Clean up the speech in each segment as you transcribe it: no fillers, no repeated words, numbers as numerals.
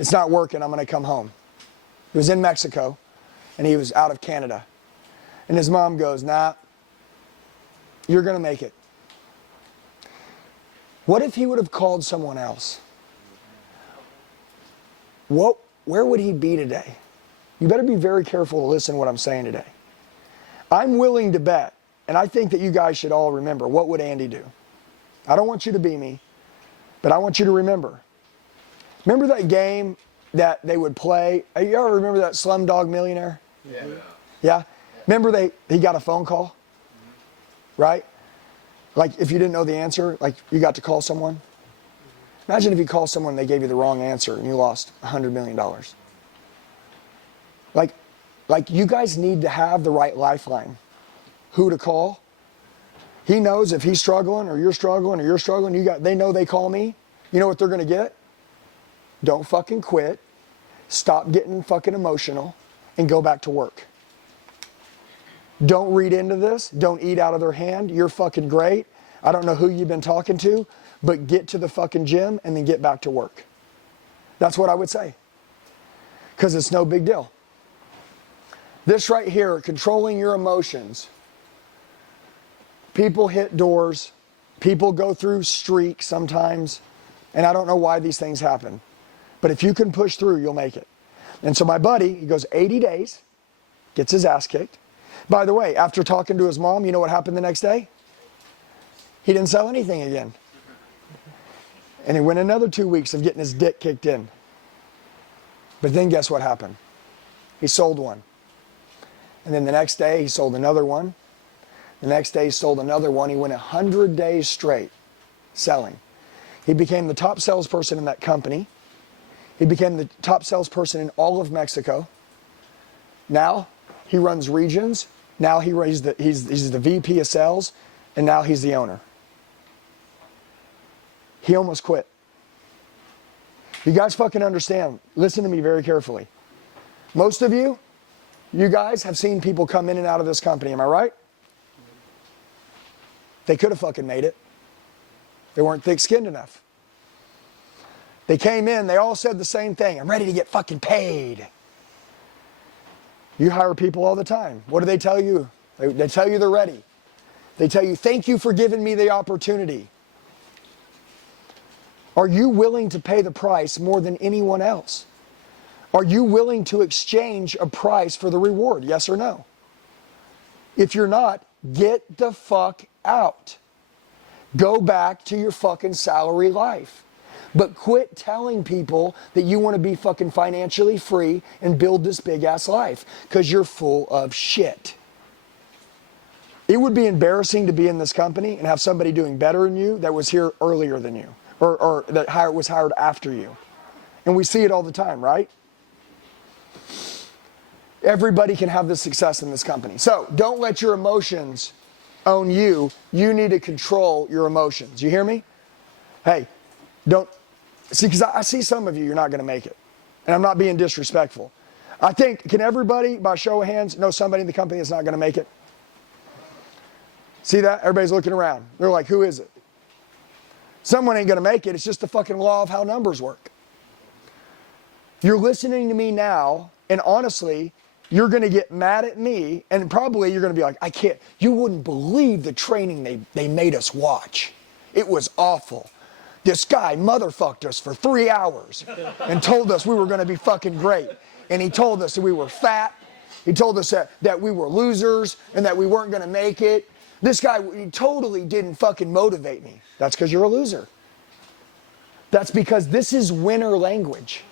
It's not working. I'm going to come home. He was in Mexico, and he was out of Canada. And his mom goes, nah, you're going to make it. What if he would have called someone else? Where would he be today? You better be very careful to listen to what I'm saying today. I'm willing to bet, and I think that you guys should all remember, what would Andy do? I don't want you to be me, but I want you to remember. Remember that game that they would play? You ever remember that Slumdog Millionaire? Yeah. Yeah? Remember he got a phone call? Right? Like if you didn't know the answer, like you got to call someone. Imagine if you called someone and they gave you the wrong answer and you lost $100 million. Like you guys need to have the right lifeline. Who to call? He knows if he's struggling or you're struggling, they know they call me. You know what they're going to get? Don't fucking quit. Stop getting fucking emotional and go back to work. Don't read into this. Don't eat out of their hand. You're fucking great. I don't know who you've been talking to, but get to the fucking gym and then get back to work. That's what I would say. Because it's no big deal. This right here, controlling your emotions. People hit doors. People go through streaks sometimes. And I don't know why these things happen. But if you can push through, you'll make it. And so my buddy, he goes 80 days, gets his ass kicked. By the way, after talking to his mom, you know what happened the next day? He didn't sell anything again. And he went another 2 weeks of getting his dick kicked in. But then guess what happened? He sold one. And then the next day, he sold another one. The next day, he sold another one. He went 100 days straight selling. He became the top salesperson in that company. He became the top salesperson in all of Mexico. Now, he runs regions. Now he's the VP of sales. And now he's the owner. He almost quit. You guys fucking understand. Listen to me very carefully. Most of you guys have seen people come in and out of this company. Am I right? They could have fucking made it. They weren't thick-skinned enough. They came in, they all said the same thing. I'm ready to get fucking paid. You hire people all the time. What do they tell you? They tell you they're ready. They tell you, thank you for giving me the opportunity. Are you willing to pay the price more than anyone else? Are you willing to exchange a price for the reward? Yes or no? If you're not, get the fuck out. Go back to your fucking salary life. But quit telling people that you want to be fucking financially free and build this big ass life, because you're full of shit. It would be embarrassing to be in this company and have somebody doing better than you that was here earlier than you, or that was hired after you. And we see it all the time, right? Everybody can have this success in this company. So don't let your emotions own you. You need to control your emotions. You hear me? Hey, don't. See, because I see some of you, you're not going to make it. And I'm not being disrespectful. I think, can everybody, by show of hands, know somebody in the company that's not going to make it? See that? Everybody's looking around. They're like, who is it? Someone ain't going to make it. It's just the fucking law of how numbers work. You're listening to me now, and honestly, you're going to get mad at me, and probably you're going to be like, I can't. You wouldn't believe the training they made us watch. It was awful. This guy motherfucked us for 3 hours and told us we were going to be fucking great. And he told us that we were fat. He told us that we were losers and that we weren't going to make it. This guy, he totally didn't fucking motivate me. That's because you're a loser. That's because this is winner language.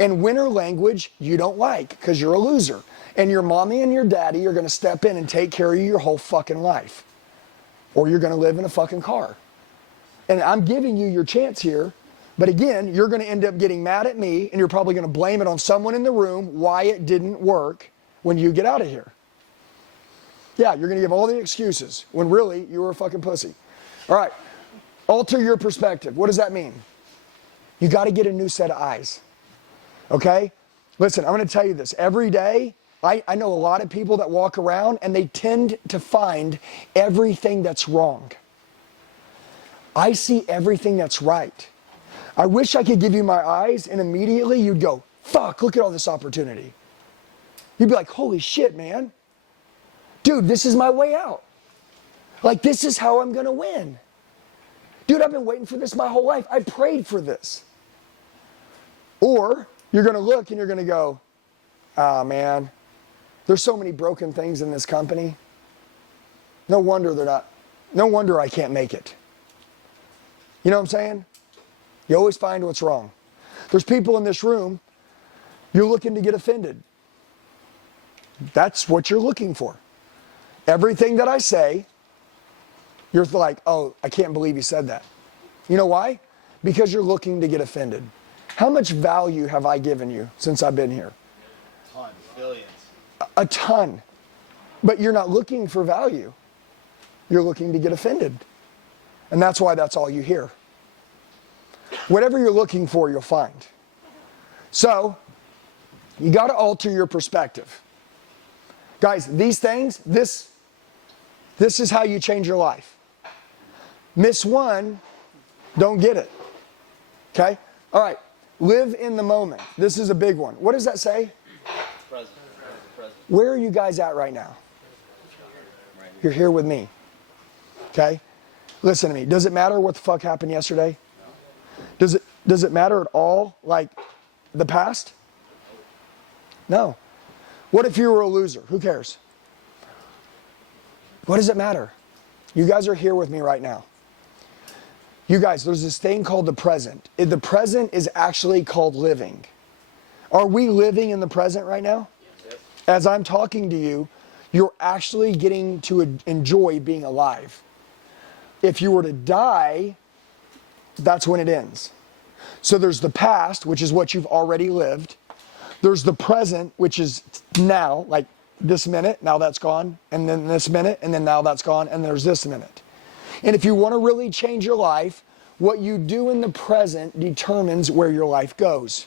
And winner language you don't like because you're a loser. And your mommy and your daddy are going to step in and take care of you your whole fucking life. Or you're going to live in a fucking car. And I'm giving you your chance here, but again, you're going to end up getting mad at me, and you're probably going to blame it on someone in the room why it didn't work when you get out of here. Yeah, you're going to give all the excuses when really you were a fucking pussy. All right, alter your perspective. What does that mean? You got to get a new set of eyes, okay? Listen, I'm going to tell you this. Every day, I know a lot of people that walk around, and they tend to find everything that's wrong. I see everything that's right. I wish I could give you my eyes, and immediately you'd go, fuck, look at all this opportunity. You'd be like, holy shit, man. Dude, this is my way out. Like, this is how I'm going to win. Dude, I've been waiting for this my whole life. I prayed for this. Or you're going to look and you're going to go, ah, man, there's so many broken things in this company. No wonder I can't make it. You know what I'm saying? You always find what's wrong. There's people in this room, you're looking to get offended. That's what you're looking for. Everything that I say, you're like, oh, I can't believe you said that. You know why? Because you're looking to get offended. How much value have I given you since I've been here? Tons, billions. A ton. But you're not looking for value. You're looking to get offended. And that's why that's all you hear. Whatever you're looking for, you'll find. So, you got to alter your perspective. Guys, these things, this is how you change your life. Miss one, don't get it. Okay? All right. Live in the moment. This is a big one. What does that say? Present. Where are you guys at right now? You're here with me. Okay? Listen to me. Does it matter what the fuck happened yesterday? Does it matter at all, like the past? No. What if you were a loser? Who cares? What does it matter? You guys are here with me right now. You guys, there's this thing called the present. The present is actually called living. Are we living in the present right now? Yes. As I'm talking to you, you're actually getting to enjoy being alive. If you were to die, that's when it ends. So there's the past, which is what you've already lived. There's the present, which is now, like this minute, now that's gone, and then this minute, and then now that's gone, and there's this minute. And if you want to really change your life, what you do in the present determines where your life goes.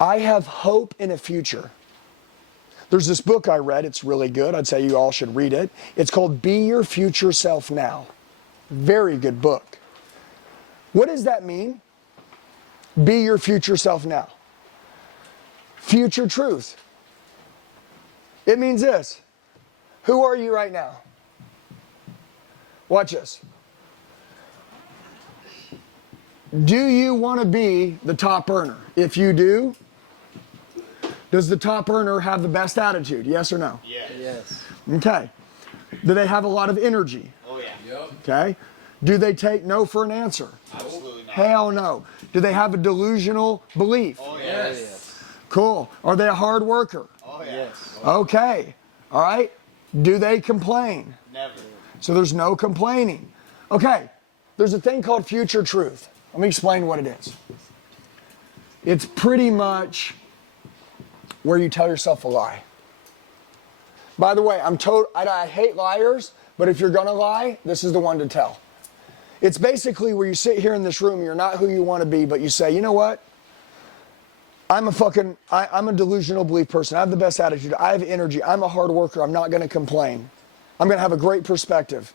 I have hope in a future. There's this book I read, it's really good, I'd say you all should read it. It's called Be Your Future Self Now. Very good book. What does that mean? Be your future self now. Future truth. It means this. Who are you right now? Watch this. Do you want to be the top earner? If you do, does the top earner have the best attitude? Yes or no? Yes. Okay. Do they have a lot of energy? Oh, yeah. Yep. Okay. Do they take no for an answer? Absolutely not. Hell no. Do they have a delusional belief? Oh, yes. Cool. Are they a hard worker? Oh, yes. Okay. All right. Do they complain? Never. So there's no complaining. Okay. There's a thing called future truth. Let me explain what it is. It's pretty much where you tell yourself a lie. By the way, I hate liars, but if you're gonna lie, this is the one to tell. It's basically where you sit here in this room, you're not who you want to be, but you say, you know what? I'm a delusional belief person. I have the best attitude. I have energy. I'm a hard worker. I'm not going to complain. I'm going to have a great perspective.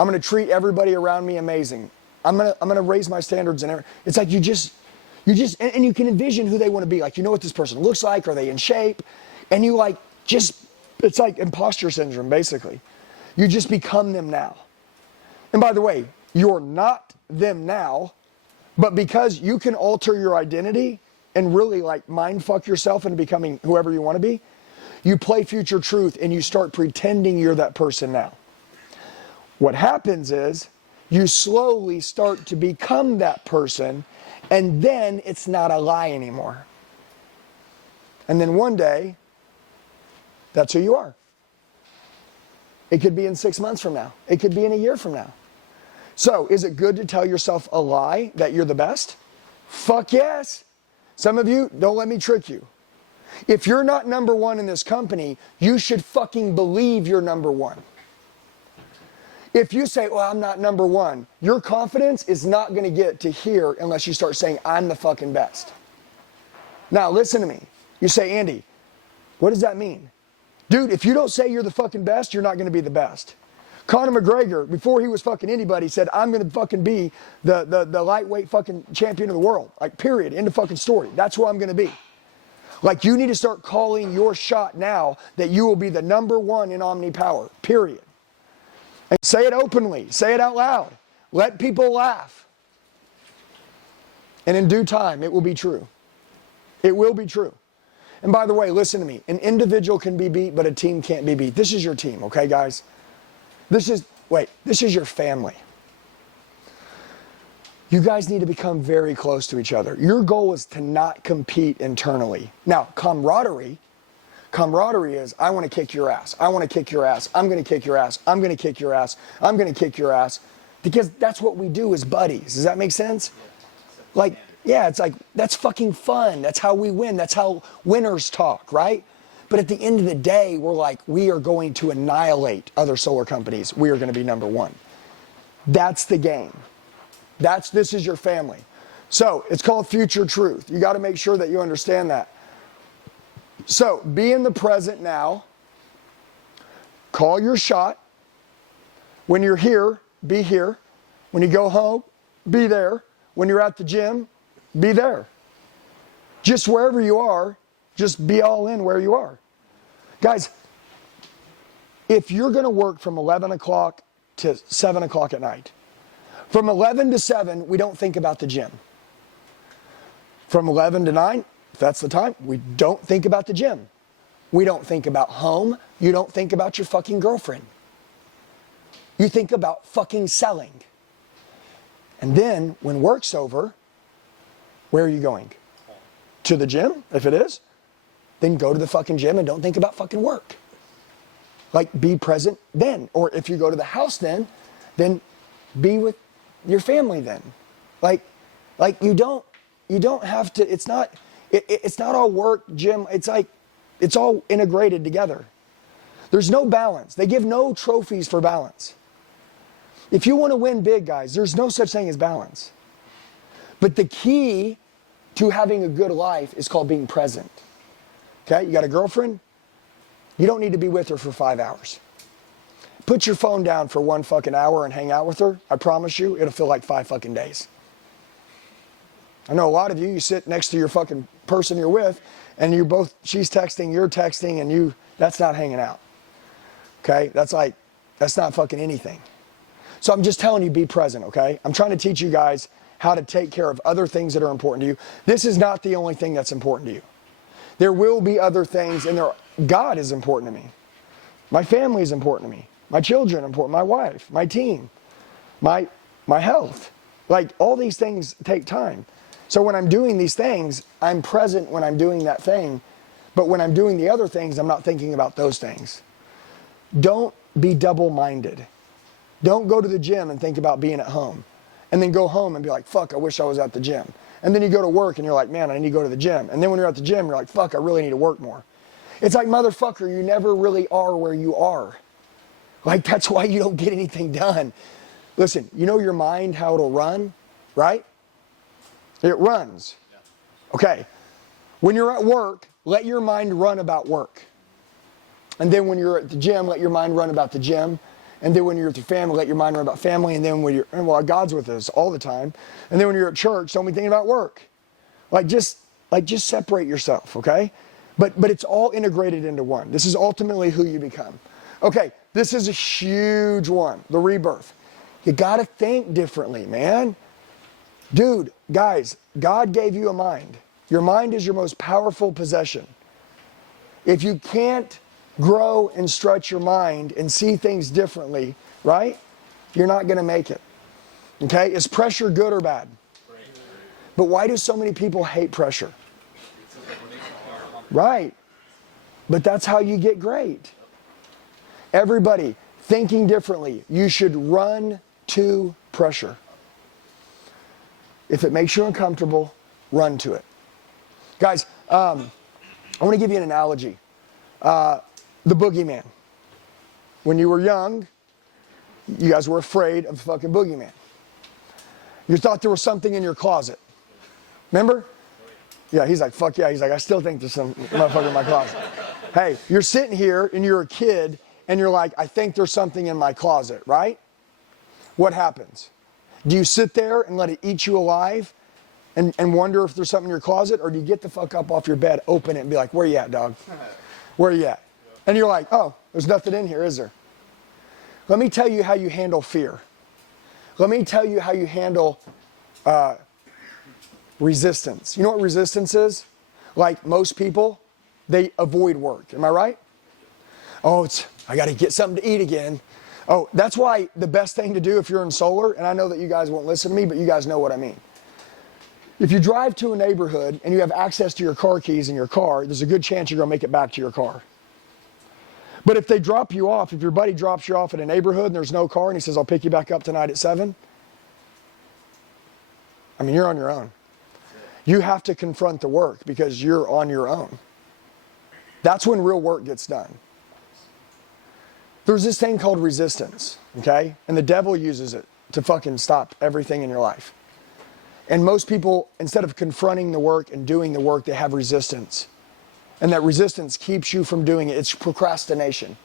I'm going to treat everybody around me amazing. I'm going to raise my standards and everything. It's like you just, and you can envision who they want to be. Like, you know what this person looks like? Are they in shape? And you it's like imposter syndrome, basically. You just become them now. And by the way, you're not them now, but because you can alter your identity and really like mind fuck yourself into becoming whoever you want to be, you play future truth and you start pretending you're that person now. What happens is you slowly start to become that person, and then it's not a lie anymore. And then one day, that's who you are. It could be in 6 months from now. It could be in a year from now. So, is it good to tell yourself a lie that you're the best? Fuck yes. Some of you, don't let me trick you. If you're not number one in this company, you should fucking believe you're number one. If you say, well, I'm not number one, your confidence is not going to get to here unless you start saying, I'm the fucking best. Now, listen to me. You say, Andy, what does that mean? Dude, if you don't say you're the fucking best, you're not going to be the best. Conor McGregor, before he was fucking anybody, said, I'm going to fucking be the lightweight fucking champion of the world. Like, period. End of fucking story. That's who I'm going to be. Like, you need to start calling your shot now that you will be the number one in Omni Power. Period. And say it openly. Say it out loud. Let people laugh. And in due time, it will be true. It will be true. And by the way, listen to me. An individual can be beat, but a team can't be beat. This is your team, okay, guys? This is your family. You guys need to become very close to each other. Your goal is to not compete internally. Now, camaraderie is, I want to kick your ass. I want to kick your ass. I'm going to kick your ass. I'm going to kick your ass. I'm going to kick your ass. Because that's what we do as buddies. Does that make sense? Like, yeah, it's like, that's fucking fun. That's how we win. That's how winners talk, right? But at the end of the day, we're like, we are going to annihilate other solar companies. We are going to be number one. That's the game. This is your family. So it's called future truth. You got to make sure that you understand that. So be in the present now. Call your shot. When you're here, be here. When you go home, be there. When you're at the gym, be there. Just wherever you are, just be all in where you are. Guys, if you're going to work from 11 o'clock to 7 o'clock at night, from 11 to 7, we don't think about the gym. From 11 to 9, if that's the time, we don't think about the gym. We don't think about home. You don't think about your fucking girlfriend. You think about fucking selling. And then when work's over, where are you going? To the gym, if it is. Then go to the fucking gym and don't think about fucking work. Like, be present then. Or if you go to the house then be with your family then. Like you don't have to, it's not all work, gym. It's like, it's all integrated together. There's no balance. They give no trophies for balance. If you want to win big, guys, there's no such thing as balance. But the key to having a good life is called being present. Okay, you got a girlfriend? You don't need to be with her for 5 hours. Put your phone down for 1 fucking hour and hang out with her. I promise you, it'll feel like 5 fucking days. I know a lot of you, you sit next to your fucking person you're with, and she's texting, you're texting, and that's not hanging out. Okay, that's not fucking anything. So I'm just telling you, be present, okay? I'm trying to teach you guys how to take care of other things that are important to you. This is not the only thing that's important to you. There will be other things, and God is important to me. My family is important to me. My children are important. My wife, my team, my health. Like, all these things take time. So when I'm doing these things, I'm present when I'm doing that thing. But when I'm doing the other things, I'm not thinking about those things. Don't be double-minded. Don't go to the gym and think about being at home. And then go home and be like, fuck, I wish I was at the gym. And then you go to work and you're like, man, I need to go to the gym. And then when you're at the gym, you're like, fuck, I really need to work more. It's like, motherfucker, you never really are where you are. Like, that's why you don't get anything done. Listen, you know your mind, how it'll run, right? It runs. Okay. When you're at work, let your mind run about work. And then when you're at the gym, let your mind run about the gym. And then when you're with your family, let your mind run about family. And then when God's with us all the time. And then when you're at church, don't be thinking about work. Just separate yourself, okay? But it's all integrated into one. This is ultimately who you become. Okay, this is a huge one, the rebirth. You got to think differently, man. Dude, guys, God gave you a mind. Your mind is your most powerful possession. If you can't grow and stretch your mind and see things differently, right? You're not going to make it. Okay? Is pressure good or bad? But why do so many people hate pressure? Right. But that's how you get great. Everybody thinking differently. You should run to pressure. If it makes you uncomfortable, run to it. Guys, I want to give you an analogy. The boogeyman. When you were young, you guys were afraid of the fucking boogeyman. You thought there was something in your closet. Remember? Yeah, he's like, fuck yeah. He's like, I still think there's some motherfucker in my closet. Hey, you're sitting here and you're a kid and you're like, I think there's something in my closet, right? What happens? Do you sit there and let it eat you alive and wonder if there's something in your closet, or do you get the fuck up off your bed, open it, and be like, where you at, dog? Where you at? And you're like, oh, there's nothing in here, is there? Let me tell you how you handle fear. Let me tell you how you handle resistance. You know what resistance is? Like most people, they avoid work. Am I right? Oh, I got to get something to eat again. Oh, that's why the best thing to do if you're in solar, and I know that you guys won't listen to me, but you guys know what I mean. If you drive to a neighborhood and you have access to your car keys in your car, there's a good chance you're going to make it back to your car. But if they drop you off, if your buddy drops you off at a neighborhood and there's no car and he says, I'll pick you back up tonight at 7, I mean, you're on your own. You have to confront the work because you're on your own. That's when real work gets done. There's this thing called resistance, okay? And the devil uses it to fucking stop everything in your life. And most people, instead of confronting the work and doing the work, they have resistance. And that resistance keeps you from doing it. It's procrastination.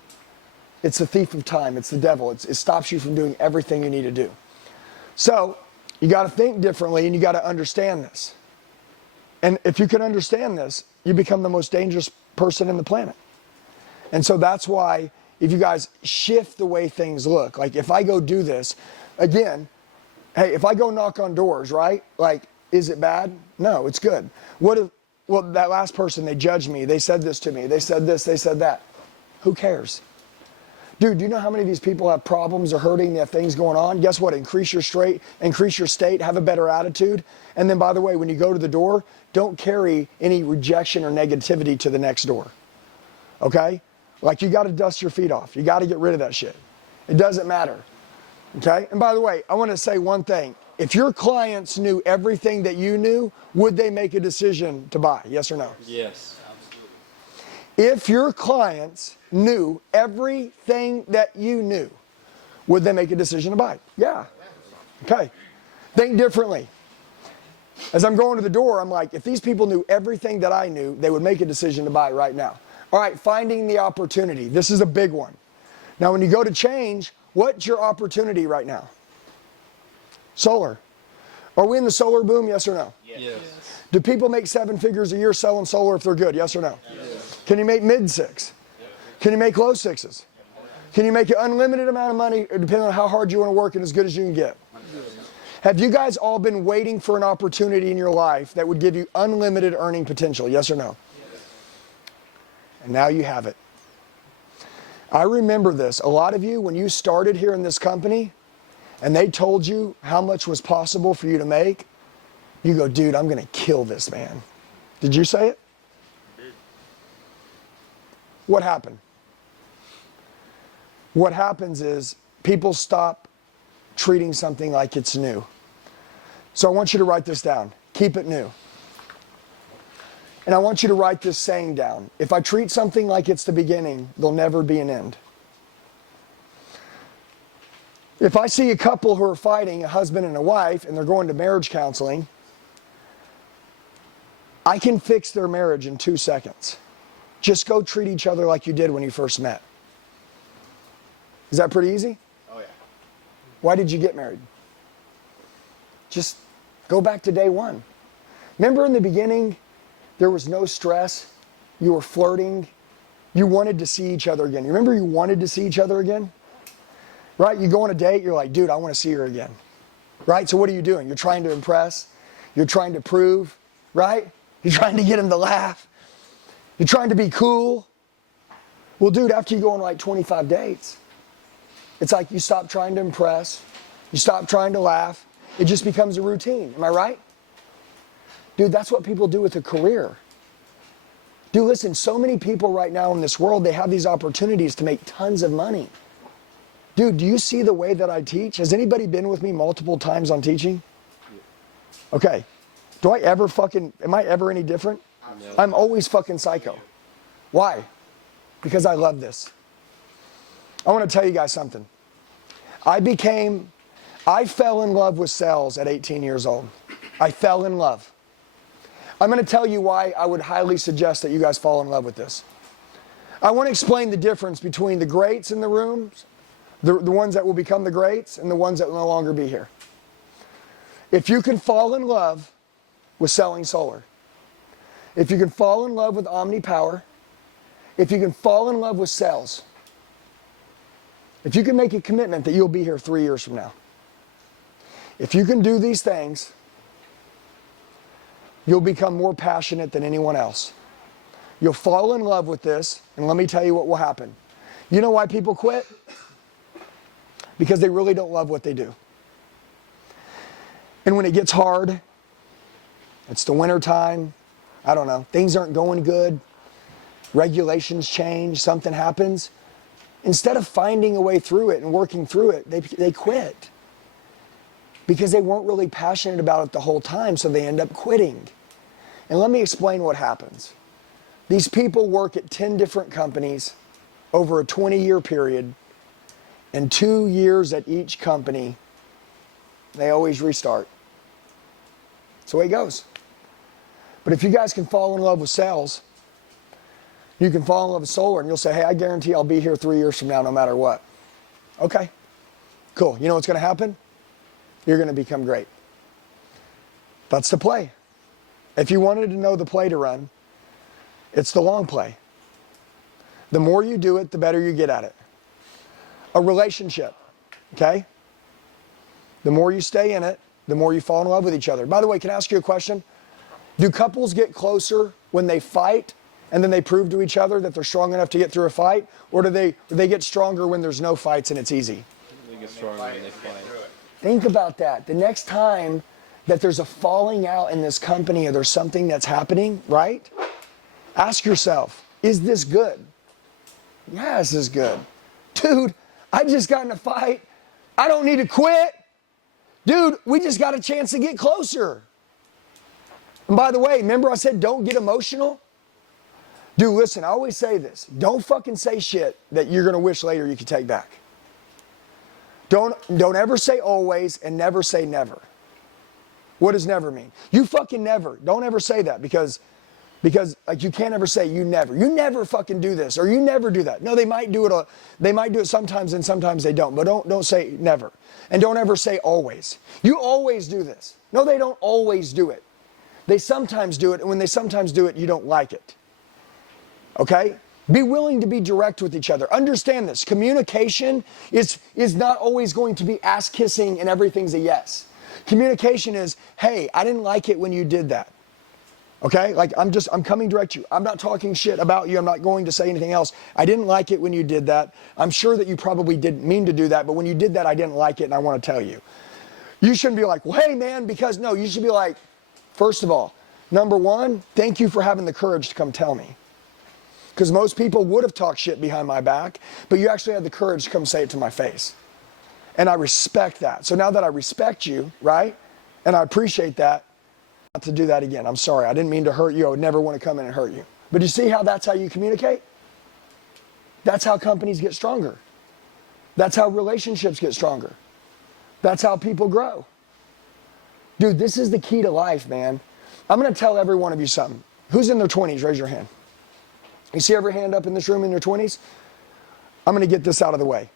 It's the thief of time. It's the devil. It stops you from doing everything you need to do. So you got to think differently and you got to understand this. And if you can understand this, you become the most dangerous person in the planet. And so that's why if you guys shift the way things look, like if I go do this, again, hey, if I go knock on doors, right? Like, is it bad? No, it's good. What if, well, that last person, they judged me. They said this to me. They said this, they said that. Who cares? Dude, do you know how many of these people have problems or hurting, they have things going on? Guess what? Increase your state, have a better attitude. And then, by the way, when you go to the door, don't carry any rejection or negativity to the next door. Okay? Like, you got to dust your feet off. You got to get rid of that shit. It doesn't matter. Okay? And by the way, I want to say one thing. If your clients knew everything that you knew, would they make a decision to buy? Yes or no? Yes. Absolutely. If your clients knew everything that you knew, would they make a decision to buy? Yeah. Okay. Think differently. As I'm going to the door, I'm like, if these people knew everything that I knew, they would make a decision to buy right now. All right, finding the opportunity. This is a big one. Now, when you go to change, what's your opportunity right now? Solar. Are we in the solar boom, yes or no? Yes. Do people make 7 figures a year selling solar if they're good, yes or no? Yes. Can you make mid 6? Can you make low 6s? Can you make an unlimited amount of money depending on how hard you want to work and as good as you can get? Have you guys all been waiting for an opportunity in your life that would give you unlimited earning potential, yes or no? Yes. And now you have it. I remember this. A lot of you, when you started here in this company and they told you how much was possible for you to make, you go, dude, I'm going to kill this, man. Did you say it? I did. What happened? What happens is people stop treating something like it's new. So I want you to write this down. Keep it new. And I want you to write this saying down. If I treat something like it's the beginning, there'll never be an end. If I see a couple who are fighting, a husband and a wife, and they're going to marriage counseling, I can fix their marriage in 2 seconds. Just go treat each other like you did when you first met. Is that pretty easy? Oh, yeah. Why did you get married? Just go back to day one. Remember in the beginning, there was no stress. You were flirting. You wanted to see each other again. You remember you wanted to see each other again? Right? You go on a date, you're like, dude, I want to see her again. Right? So what are you doing? You're trying to impress. You're trying to prove. Right? You're trying to get him to laugh. You're trying to be cool. Well, dude, after you go on like 25 dates, it's like you stop trying to impress. You stop trying to laugh. It just becomes a routine. Am I right? Dude, that's what people do with a career. Dude, listen, so many people right now in this world, they have these opportunities to make tons of money. Dude, do you see the way that I teach? Has anybody been with me multiple times on teaching? Okay. Am I ever any different? No. I'm always fucking psycho. Why? Because I love this. I want to tell you guys something. I fell in love with sales at 18 years old. I fell in love. I'm going to tell you why I would highly suggest that you guys fall in love with this. I want to explain the difference between the greats in the rooms, the ones that will become the greats, and the ones that will no longer be here. If you can fall in love with selling solar, if you can fall in love with omni-power, if you can fall in love with sales, if you can make a commitment that you'll be here 3 years from now, if you can do these things, you'll become more passionate than anyone else. You'll fall in love with this, and let me tell you what will happen. You know why people quit? Because they really don't love what they do. And when it gets hard, it's the winter time, I don't know, things aren't going good, regulations change, something happens. Instead of finding a way through it and working through it, they quit. Because they weren't really passionate about it the whole time, so they end up quitting. And let me explain what happens. These people work at 10 different companies over a 20-year period, and 2 years at each company, they always restart. That's the way it goes. But if you guys can fall in love with sales, you can fall in love with solar, and you'll say, hey, I guarantee I'll be here 3 years from now no matter what. Okay, cool. You know what's going to happen? You're going to become great. That's the play. If you wanted to know the play to run, it's the long play. The more you do it, the better you get at it. A relationship, okay? The more you stay in it, the more you fall in love with each other. By the way, can I ask you a question? Do couples get closer when they fight and then they prove to each other that they're strong enough to get through a fight? Or do they get stronger when there's no fights and it's easy? They get stronger when they fight. Think about that. The next time that there's a falling out in this company or there's something that's happening, right? Ask yourself, is this good? Yeah, this is good. Dude, I just got in a fight. I don't need to quit. Dude, we just got a chance to get closer. And by the way, remember I said don't get emotional? Dude, listen, I always say this. Don't fucking say shit that you're going to wish later you could take back. Don't ever say always and never say never. What does never mean? You fucking never. Don't ever say that because like you can't ever say you never fucking do this or you never do that. No, they might do it sometimes and sometimes they don't. But don't say never. And don't ever say always. You always do this. No, they don't always do it. They sometimes do it, and when they sometimes do it, you don't like it. Okay? Be willing to be direct with each other. Understand this. Communication is not always going to be ass kissing and everything's a yes. Communication is, hey, I didn't like it when you did that. Okay? Like I'm coming direct to you. I'm not talking shit about you. I'm not going to say anything else. I didn't like it when you did that. I'm sure that you probably didn't mean to do that, but when you did that, I didn't like it and I want to tell you. You shouldn't be like, well, hey man, because no, you should be like, first of all, number one, thank you for having the courage to come tell me. Because most people would have talked shit behind my back, but you actually had the courage to come say it to my face. And I respect that. So now that I respect you, right, and I appreciate that, not to do that again. I'm sorry. I didn't mean to hurt you. I would never want to come in and hurt you. But you see how that's how you communicate? That's how companies get stronger. That's how relationships get stronger. That's how people grow. Dude, this is the key to life, man. I'm going to tell every one of you something. Who's in their 20s? Raise your hand. You see every hand up in this room in their 20s? I'm going to get this out of the way.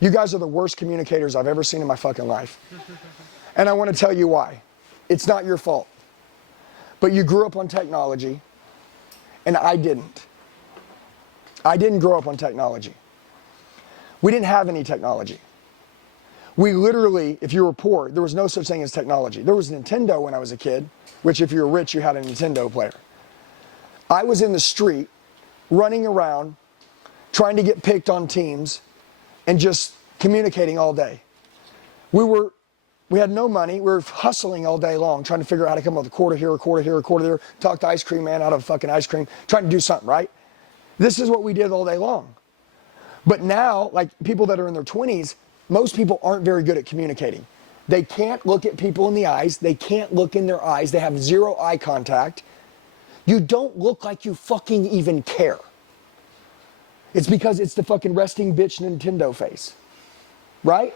You guys are the worst communicators I've ever seen in my fucking life. And I want to tell you why. It's not your fault. But you grew up on technology, and I didn't. I didn't grow up on technology. We didn't have any technology. We literally, if you were poor, there was no such thing as technology. There was Nintendo when I was a kid, which if you were rich, you had a Nintendo player. I was in the street, running around, trying to get picked on teams, and just communicating all day. We had no money. We were hustling all day long, trying to figure out how to come up with a quarter here, a quarter here, a quarter there, talk to ice cream man out of fucking ice cream, trying to do something, right? This is what we did all day long. But now, like people that are in their 20s, most people aren't very good at communicating. They can't look at people in the eyes. They can't look in their eyes. They have zero eye contact. You don't look like you fucking even care. It's because it's the fucking resting bitch Nintendo face, right?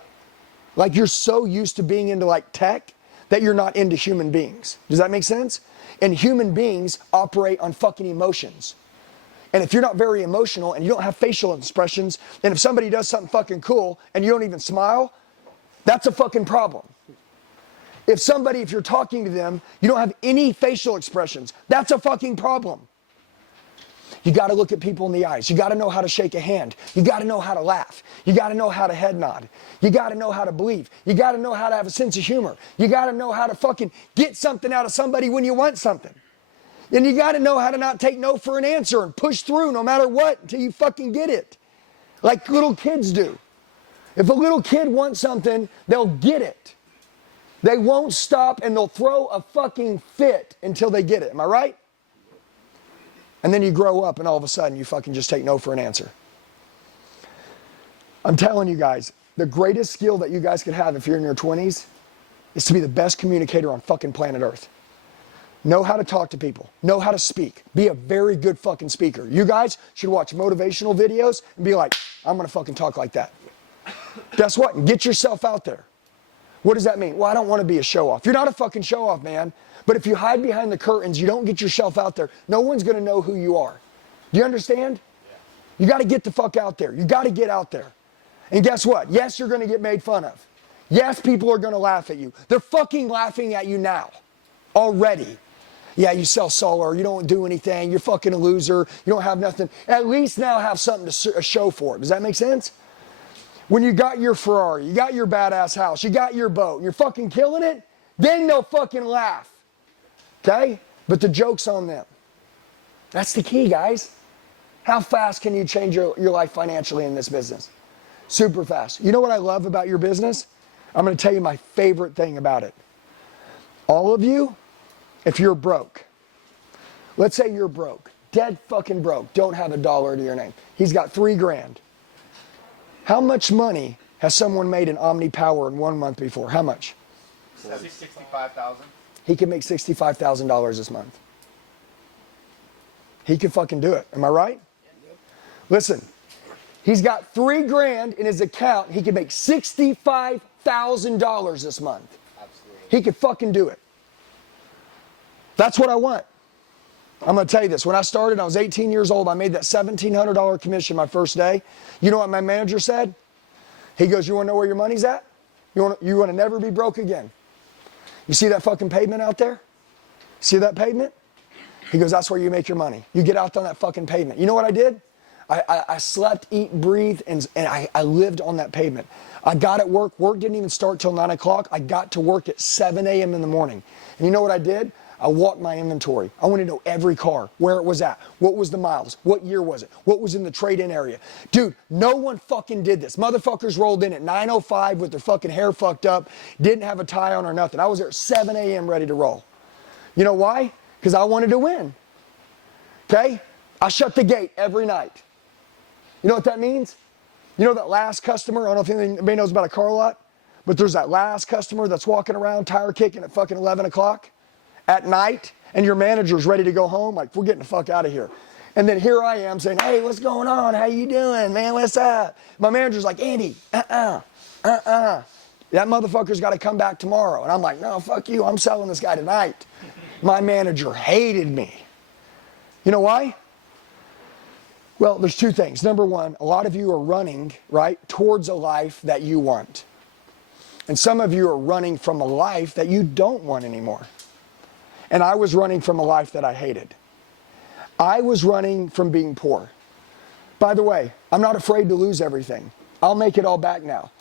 Like you're so used to being into like tech that you're not into human beings. Does that make sense? And human beings operate on fucking emotions. And if you're not very emotional and you don't have facial expressions, and if somebody does something fucking cool and you don't even smile, that's a fucking problem. If you're talking to them, you don't have any facial expressions, that's a fucking problem. You got to look at people in the eyes. You got to know how to shake a hand. You got to know how to laugh. You got to know how to head nod. You got to know how to believe. You got to know how to have a sense of humor. You got to know how to fucking get something out of somebody when you want something. And you got to know how to not take no for an answer and push through no matter what until you fucking get it. Like little kids do. If a little kid wants something, they'll get it. They won't stop and they'll throw a fucking fit until they get it. Am I right? And then you grow up and all of a sudden you fucking just take no for an answer. I'm telling you guys, the greatest skill that you guys could have if you're in your 20s is to be the best communicator on fucking planet Earth. Know how to talk to people. Know how to speak. Be a very good fucking speaker. You guys should watch motivational videos and be like, I'm gonna fucking talk like that. Guess what? Get yourself out there. What does that mean? Well, I don't want to be a show-off. You're not a fucking show-off, man. But if you hide behind the curtains, you don't get yourself out there, no one's going to know who you are. Do you understand? You got to get the fuck out there. You got to get out there. And guess what? Yes, you're going to get made fun of. Yes, people are going to laugh at you. They're fucking laughing at you now. Already. Yeah, you sell solar. You don't do anything. You're fucking a loser. You don't have nothing. At least now have something to show for it. Does that make sense? When you got your Ferrari, you got your badass house, you got your boat, you're fucking killing it, then they'll fucking laugh. Okay? But the joke's on them. That's the key, guys. How fast can you change your life financially in this business? Super fast. You know what I love about your business? I'm going to tell you my favorite thing about it. All of you, if you're broke, let's say you're broke, dead fucking broke, don't have a dollar to your name. He's got $3,000. How much money has someone made in Omni Power in 1 month before? How much? 65,000. He can make $65,000 this month. He can fucking do it. Am I right? Yep. Listen, he's got $3,000 in his account. He can make $65,000 this month. Absolutely. He could fucking do it. That's what I want. I'm going to tell you this. When I started, I was 18 years old. I made that $1,700 commission my first day. You know what my manager said? He goes, you want to know where your money's at? You want to never be broke again. You see that fucking pavement out there? See that pavement? He goes, that's where you make your money. You get out on that fucking pavement. You know what I did? I slept, eat, breathed, and I lived on that pavement. I got at work. Work didn't even start till 9 o'clock. I got to work at 7 a.m. in the morning. And you know what I did? I walked my inventory. I wanted to know every car, where it was at, what was the miles, what year was it, what was in the trade-in area. Dude, no one fucking did this. Motherfuckers rolled in at 9:05 with their fucking hair fucked up, didn't have a tie on or nothing. I was there at 7 a.m. ready to roll. You know why? Because I wanted to win. Okay? I shut the gate every night. You know what that means? You know that last customer, I don't know if anybody knows about a car lot, but there's that last customer that's walking around tire kicking at fucking 11 o'clock. At night, and your manager's ready to go home, like, we're getting the fuck out of here. And then here I am saying, hey, what's going on? How you doing, man? What's up? My manager's like, Andy, That motherfucker's got to come back tomorrow. And I'm like, no, fuck you. I'm selling this guy tonight. My manager hated me. You know why? Well, there's two things. Number one, a lot of you are running, right, towards a life that you want. And some of you are running from a life that you don't want anymore. And I was running from a life that I hated. I was running from being poor. By the way, I'm not afraid to lose everything. I'll make it all back now.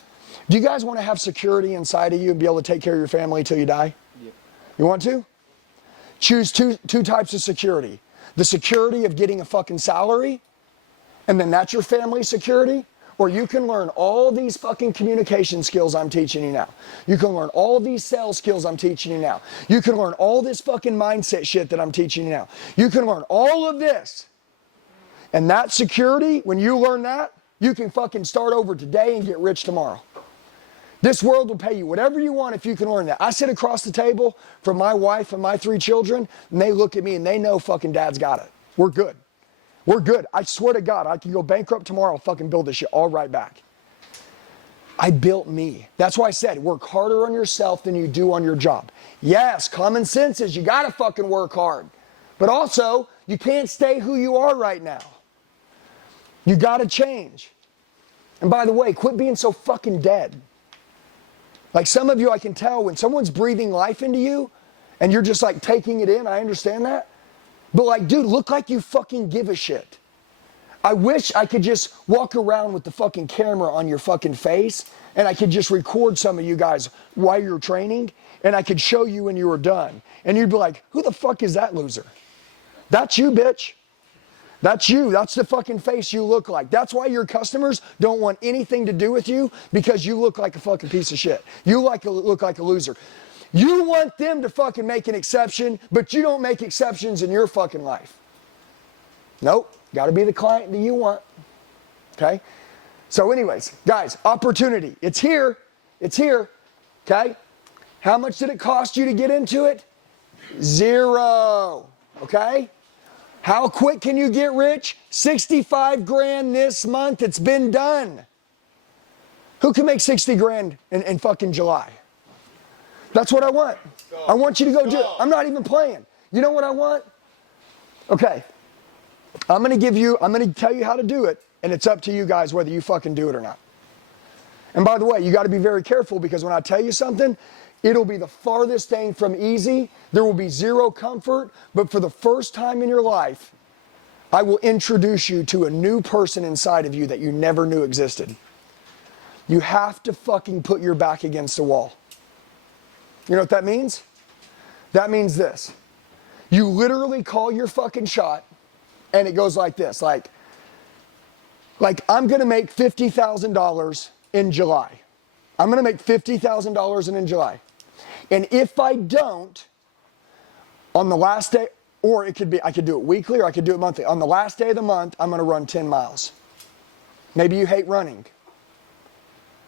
Do you guys want to have security inside of you and be able to take care of your family until you die? Yep. You want to? Choose two types of security. The security of getting a fucking salary, and then that's your family security. Or you can learn all these fucking communication skills I'm teaching you now. You can learn all these sales skills I'm teaching you now. You can learn all this fucking mindset shit that I'm teaching you now. You can learn all of this. And that security, when you learn that, you can fucking start over today and get rich tomorrow. This world will pay you whatever you want if you can learn that. I sit across the table from my wife and my 3 children, and they look at me and they know fucking dad's got it. We're good. We're good. I swear to God, I can go bankrupt tomorrow, fucking build this shit all right back. I built me. That's why I said, work harder on yourself than you do on your job. Yes, common sense is you gotta fucking work hard. But also, you can't stay who you are right now. You got to change. And by the way, quit being so fucking dead. Like some of you, I can tell when someone's breathing life into you and you're just like taking it in, I understand that. But like, dude, look like you fucking give a shit. I wish I could just walk around with the fucking camera on your fucking face and I could just record some of you guys while you're training and I could show you when you were done. And you'd be like, who the fuck is that loser? That's you, bitch. That's you. That's the fucking face you look like. That's why your customers don't want anything to do with you, because you look like a fucking piece of shit. You look like a loser. You want them to fucking make an exception, but you don't make exceptions in your fucking life. Nope. Got to be the client that you want. Okay? So anyways, guys, opportunity. It's here. It's here. Okay? How much did it cost you to get into it? 0. Okay? How quick can you get rich? 65 grand this month. It's been done. Who can make 60 grand in fucking July? That's what I want. I want you to go do it. I'm not even playing. You know what I want? Okay. I'm going to tell you how to do it, and it's up to you guys whether you fucking do it or not. And by the way, you got to be very careful, because when I tell you something, it'll be the farthest thing from easy. There will be zero comfort, but for the first time in your life, I will introduce you to a new person inside of you that you never knew existed. You have to fucking put your back against the wall. You know what that means? That means this. You literally call your fucking shot, and it goes like this, like I'm going to make $50,000 in July. I'm going to make $50,000 in July. And if I don't, on the last day, or it could be, I could do it weekly or I could do it monthly. On the last day of the month, I'm going to run 10 miles. Maybe you hate running.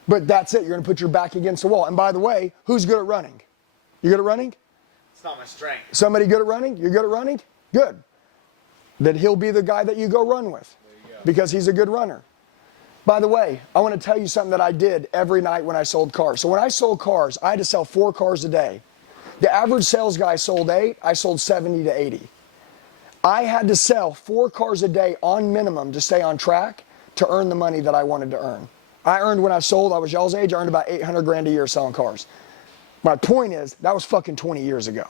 But that's it. You're going to put your back against the wall. And by the way, who's good at running? You good at running? It's not my strength. Somebody good at running? You're good at running? Good. Then he'll be the guy that you go run with, because he's a good runner. By the way, I want to tell you something that I did every night when I sold cars. So when I sold cars, I had to sell 4 cars a day. The average sales guy sold 8. I sold 70 to 80. I had to sell 4 cars a day on minimum to stay on track to earn the money that I wanted to earn. I earned, when I sold, I was y'all's age, I earned about 800 grand a year selling cars. My point is, that was fucking 20 years ago.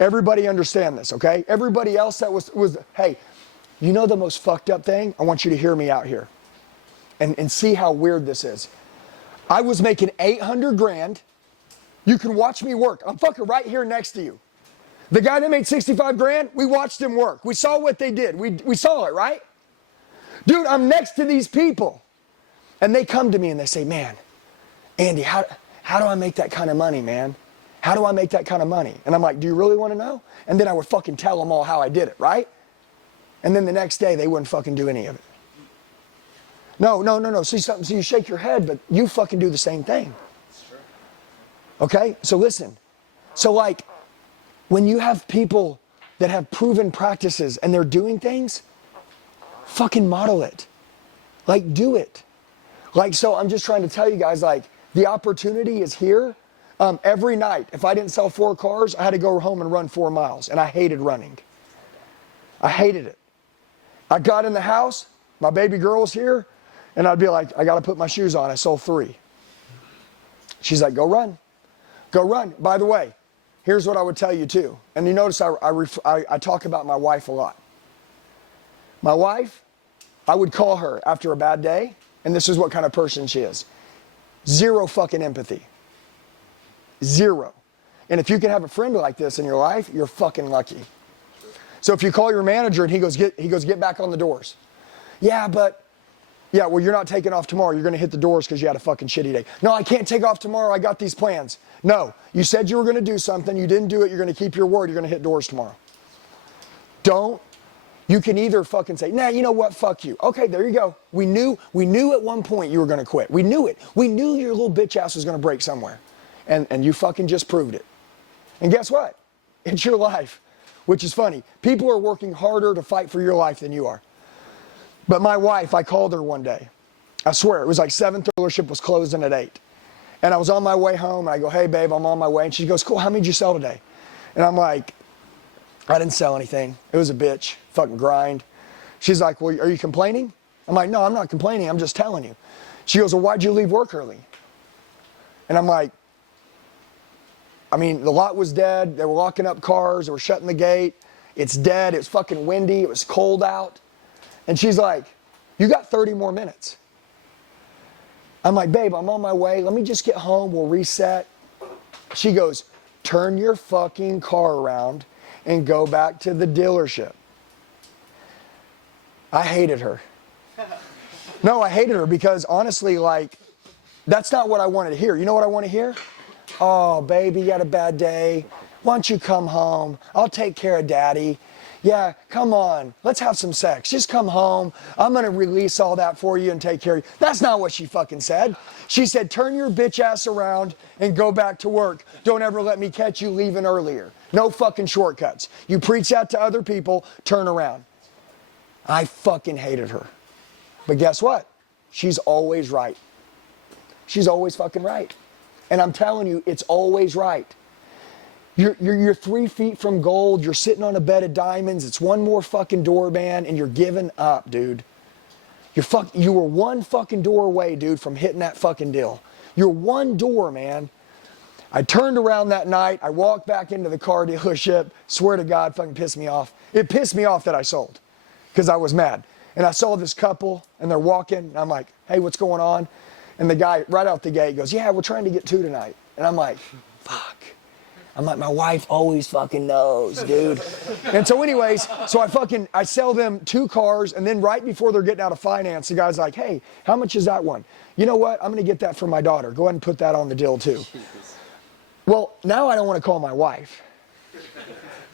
Everybody understand this, okay? Everybody else that was, hey, you know the most fucked up thing? I want you to hear me out here and see how weird this is. I was making 800 grand. You can watch me work. I'm fucking right here next to you. The guy that made 65 grand, we watched him work. We saw what they did. We saw it, right? Dude, I'm next to these people. And they come to me and they say, man, Andy, how do I make that kind of money, man? How do I make that kind of money? And I'm like, do you really want to know? And then I would fucking tell them all how I did it, right? And then the next day, they wouldn't fucking do any of it. No. See something, so you shake your head, but you fucking do the same thing. Okay? So listen. So like, when you have people that have proven practices and they're doing things, fucking model it. Like, do it. Like, so I'm just trying to tell you guys, like, the opportunity is here. Every night, if I didn't sell 4 cars, I had to go home and run 4 miles, and I hated running. I hated it. I got in the house, my baby girl was here, and I'd be like, I got to put my shoes on. I sold 3. She's like, go run. Go run. By the way, here's what I would tell you too. And you notice I talk about my wife a lot. My wife, I would call her after a bad day, and this is what kind of person she is. 0 fucking empathy. 0. And if you can have a friend like this in your life, you're fucking lucky. So if you call your manager and he goes, get back on the doors. Yeah, well, you're not taking off tomorrow. You're going to hit the doors because you had a fucking shitty day. No, I can't take off tomorrow. I got these plans. No, you said you were going to do something. You didn't do it. You're going to keep your word. You're going to hit doors tomorrow. You can either fucking say, nah, you know what? Fuck you. Okay, there you go. We knew at one point you were going to quit. We knew it. We knew your little bitch ass was going to break somewhere. And you fucking just proved it. And guess what? It's your life, which is funny. People are working harder to fight for your life than you are. But my wife, I called her one day. I swear, it was like 7th dealership was closing at 8. And I was on my way home, and I go, hey, babe, I'm on my way. And she goes, cool, how many did you sell today? And I'm like, I didn't sell anything. It was a bitch, fucking grind. She's like, well, are you complaining? I'm like, no, I'm not complaining. I'm just telling you. She goes, well, why'd you leave work early? And I'm like, I mean, the lot was dead. They were locking up cars. They were shutting the gate. It's dead. It was fucking windy. It was cold out. And she's like, you got 30 more minutes. I'm like, babe, I'm on my way. Let me just get home. We'll reset. She goes, turn your fucking car around and go back to the dealership. I hated her. No, I hated her because honestly, like, that's not what I wanted to hear. You know what I want to hear? Oh, baby, you had a bad day. Why don't you come home? I'll take care of daddy. Yeah, come on. Let's have some sex. Just come home. I'm going to release all that for you and take care of you. That's not what she fucking said. She said, turn your bitch ass around and go back to work. Don't ever let me catch you leaving earlier. No fucking shortcuts. You preach that to other people, turn around. I fucking hated her. But guess what? She's always right. She's always fucking right. And I'm telling you, it's always right. You're 3 feet from gold. You're sitting on a bed of diamonds. It's one more fucking door, man, and you're giving up, dude. You were one fucking door away, dude, from hitting that fucking deal. You're one door, man. I turned around that night. I walked back into the car dealership. Swear to God, fucking pissed me off. It pissed me off that I sold because I was mad. And I saw this couple, and they're walking. And I'm like, hey, what's going on? And the guy right out the gate goes, yeah, we're trying to get 2 tonight. And I'm like, fuck. I'm like, my wife always fucking knows, dude. And so anyways, I sell them 2 cars, and then right before they're getting out of finance, the guy's like, hey, how much is that one? You know what? I'm going to get that for my daughter. Go ahead and put that on the deal too. Well, now I don't want to call my wife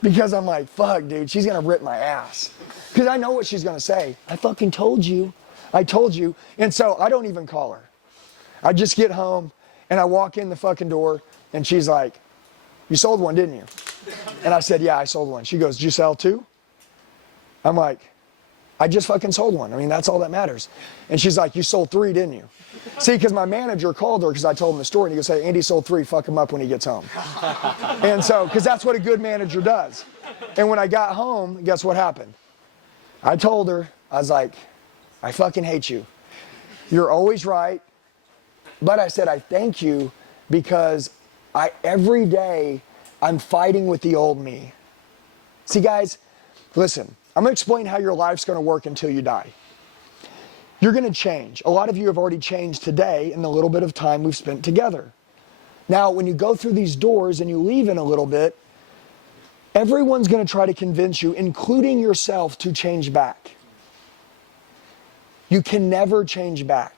because I'm like, fuck, dude, she's going to rip my ass. Because I know what she's going to say. I fucking told you. I told you. And so I don't even call her. I just get home, and I walk in the fucking door, and she's like, you sold one, didn't you? And I said, yeah, I sold one. She goes, did you sell 2? I'm like, I just fucking sold one. I mean, that's all that matters. And she's like, you sold 3, didn't you? See, because my manager called her because I told him the story, and he goes, hey, Andy sold 3, fuck him up when he gets home. And so, because that's what a good manager does. And when I got home, guess what happened? I told her, I was like, I fucking hate you. You're always right. But I said, I thank you because every day I'm fighting with the old me. See, guys, listen, I'm going to explain how your life's going to work until you die. You're going to change. A lot of you have already changed today in the little bit of time we've spent together. Now, when you go through these doors and you leave in a little bit, everyone's going to try to convince you, including yourself, to change back. You can never change back.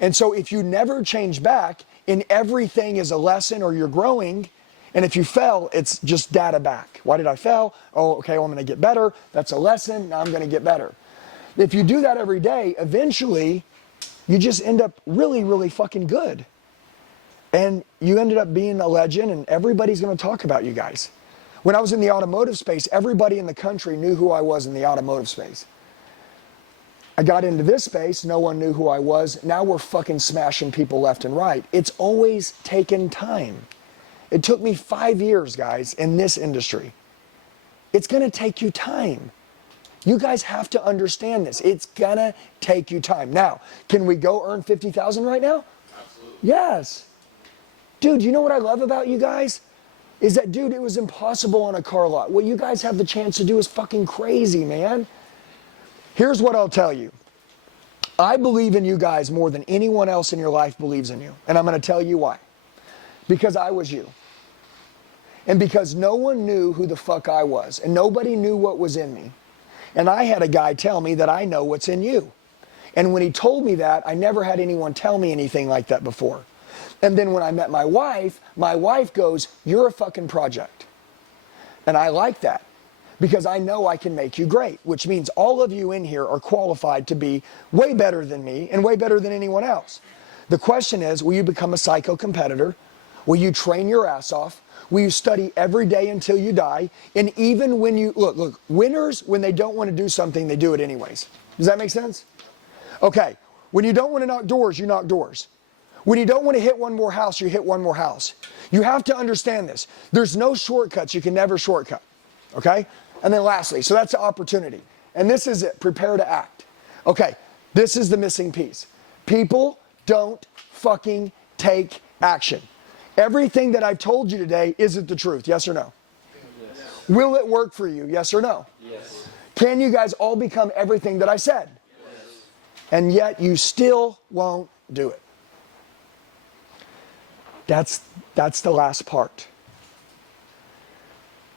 And so if you never change back, and everything is a lesson or you're growing, and if you fell, it's just data back. Why did I fail? Oh, okay, well, I'm going to get better. That's a lesson. Now I'm going to get better. If you do that every day, eventually you just end up really, really fucking good. And you ended up being a legend, and everybody's going to talk about you guys. When I was in the automotive space, everybody in the country knew who I was in the automotive space. I got into this space, no one knew who I was. Now we're fucking smashing people left and right. It's always taken time. It took me 5 years, guys, in this industry. It's gonna take you time. You guys have to understand this. It's gonna take you time. Now, can we go earn $50,000 right now? Absolutely. Yes. Dude, you know what I love about you guys? Is that, dude, it was impossible on a car lot. What you guys have the chance to do is fucking crazy, man. Here's what I'll tell you. I believe in you guys more than anyone else in your life believes in you. And I'm going to tell you why. Because I was you. And because no one knew who the fuck I was. And nobody knew what was in me. And I had a guy tell me that I know what's in you. And when he told me that, I never had anyone tell me anything like that before. And then when I met my wife goes, you're a fucking project. And I like that. Because I know I can make you great, which means all of you in here are qualified to be way better than me and way better than anyone else. The question is, will you become a psycho competitor? Will you train your ass off? Will you study every day until you die? And even when you, look, winners, when they don't want to do something, they do it anyways. Does that make sense? Okay, when you don't want to knock doors, you knock doors. When you don't want to hit one more house, you hit one more house. You have to understand this. There's no shortcuts. You can never shortcut. Okay? And then lastly, so that's the opportunity. And this is it. Prepare to act. Okay, this is the missing piece. People don't fucking take action. Everything that I've told you today isn't the truth, yes or no? Yes. Will it work for you, yes or no? Yes. Can you guys all become everything that I said? Yes. And yet you still won't do it. That's the last part.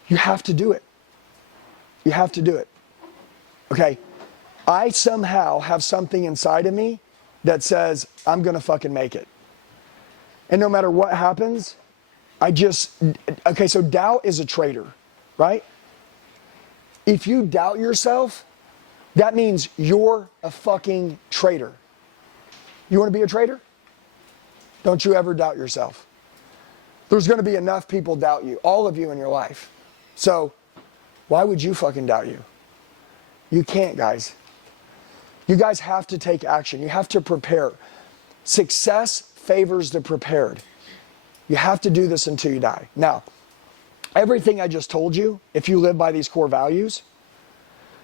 You have to do it. You have to do it. Okay, I somehow have something inside of me that says, I'm gonna fucking make it. And no matter what happens, okay, so doubt is a traitor, right? If you doubt yourself, that means you're a fucking traitor. You wanna be a traitor? Don't you ever doubt yourself. There's gonna be enough people doubt you, all of you in your life. So, why would you fucking doubt you? You can't, guys. You guys have to take action. You have to prepare. Success favors the prepared. You have to do this until you die. Now, everything I just told you, if you live by these core values,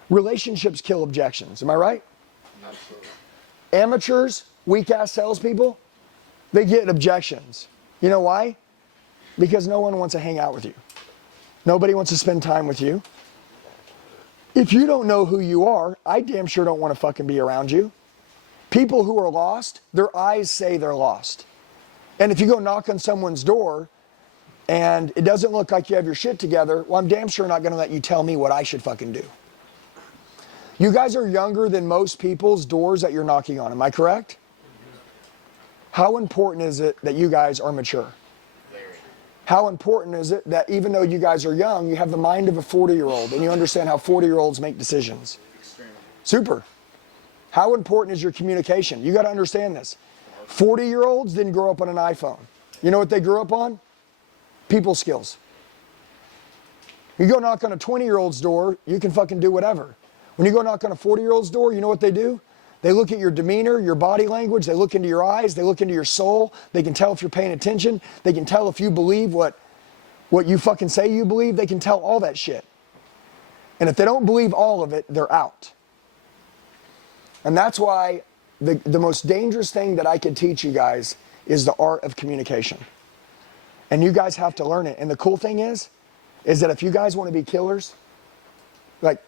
relationships kill objections. Am I right? Absolutely. Amateurs, weak-ass salespeople, they get objections. You know why? Because no one wants to hang out with you. Nobody wants to spend time with you. If you don't know who you are, I damn sure don't want to fucking be around you. People who are lost, their eyes say they're lost. And if you go knock on someone's door and it doesn't look like you have your shit together, well, I'm damn sure not going to let you tell me what I should fucking do. You guys are younger than most people's doors that you're knocking on. Am I correct? How important is it that you guys are mature? How important is it that even though you guys are young, you have the mind of a 40-year-old and you understand how 40-year-olds make decisions? Extremely. Super. How important is your communication? You got to understand this. 40-year-olds didn't grow up on an iPhone. You know what they grew up on? People skills. You go knock on a 20-year-old's door, you can fucking do whatever. When you go knock on a 40-year-old's door, you know what they do? They look at your demeanor, your body language, they look into your eyes, they look into your soul, they can tell if you're paying attention, they can tell if you believe what you fucking say you believe, they can tell all that shit. And if they don't believe all of it, they're out. And that's why the most dangerous thing that I could teach you guys is the art of communication. And you guys have to learn it. And the cool thing is that if you guys want to be killers, like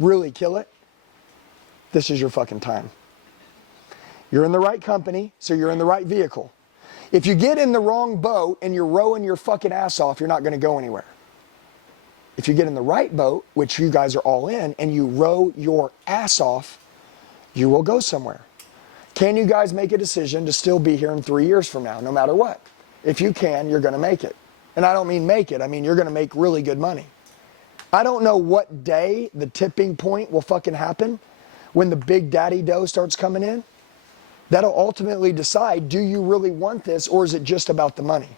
really kill it, this is your fucking time. You're in the right company, so you're in the right vehicle. If you get in the wrong boat and you're rowing your fucking ass off, you're not going to go anywhere. If you get in the right boat, which you guys are all in, and you row your ass off, you will go somewhere. Can you guys make a decision to still be here in 3 years from now, no matter what? If you can, you're going to make it. And I don't mean make it, I mean you're going to make really good money. I don't know what day the tipping point will fucking happen when the big daddy dough starts coming in. That'll ultimately decide, do you really want this or is it just about the money?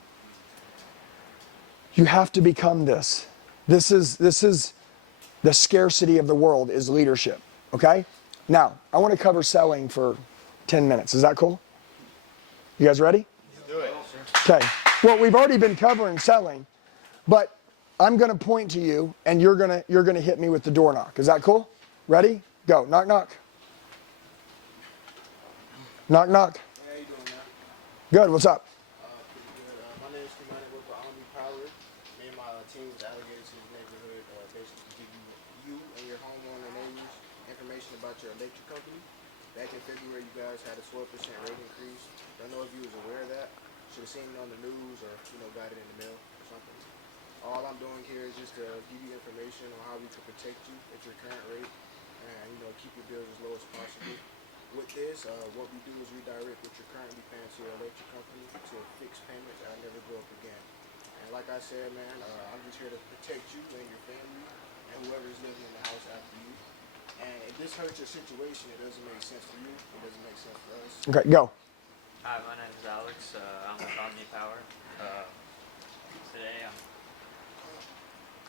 You have to become this. This is the scarcity of the world is leadership, okay? Now, I want to cover selling for 10 minutes. Is that cool? You guys ready? Do it. Okay. Well, we've already been covering selling, but I'm going to point to you and you're going to hit me with the door knock. Is that cool? Ready? Go. Knock, knock. Knock, knock. How you doing, man? Good. What's up? Pretty good. My name is Kimani. I work for Omni Power. Me and my team was allocated to this neighborhood basically to give you and your homeowner neighbors information about your electric company. Back in February, you guys had a 12% rate increase. Don't know if you was aware of that. Should have seen it on the news or got it in the mail or something. All I'm doing here is just to give you information on how we can protect you at your current rate and keep your bills as low as possible. With this, what we do is redirect what you're currently paying to your electric company to a fixed payment that'll never go up again. And like I said, man, I'm just here to protect you and your family and whoever's living in the house after you. And if this hurts your situation, it doesn't make sense for you. It doesn't make sense for us. Okay, go. Hi, my name is Alex. I'm with Omni Power.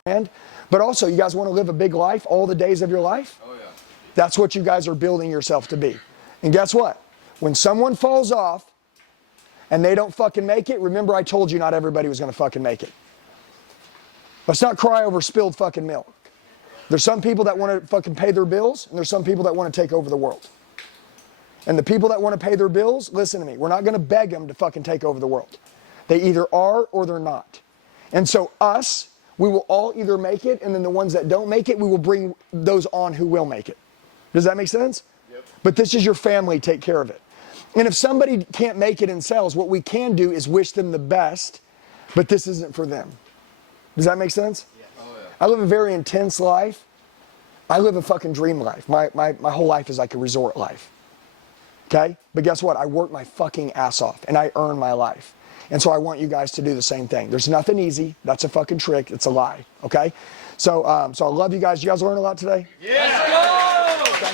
Today But also, you guys want to live a big life all the days of your life? Oh, yeah. That's what you guys are building yourself to be. And guess what? When someone falls off and they don't fucking make it, remember I told you not everybody was going to fucking make it. Let's not cry over spilled fucking milk. There's some people that want to fucking pay their bills, and there's some people that want to take over the world. And the people that want to pay their bills, listen to me. We're not going to beg them to fucking take over the world. They either are or they're not. And so us, we will all either make it, and then the ones that don't make it, we will bring those on who will make it. Does that make sense? Yep. But this is your family, take care of it. And if somebody can't make it in sales, what we can do is wish them the best, but this isn't for them. Does that make sense? Yeah. Oh, yeah. I live a very intense life. I live a fucking dream life. My whole life is like a resort life. Okay? But guess what? I work my fucking ass off, and I earn my life. And so I want you guys to do the same thing. There's nothing easy. That's a fucking trick. It's a lie. Okay? So I love you guys. You guys learn a lot today? Yeah. Let's go! Okay.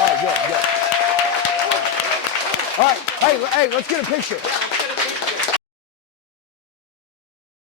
All right, good. All right, hey, let's get a picture.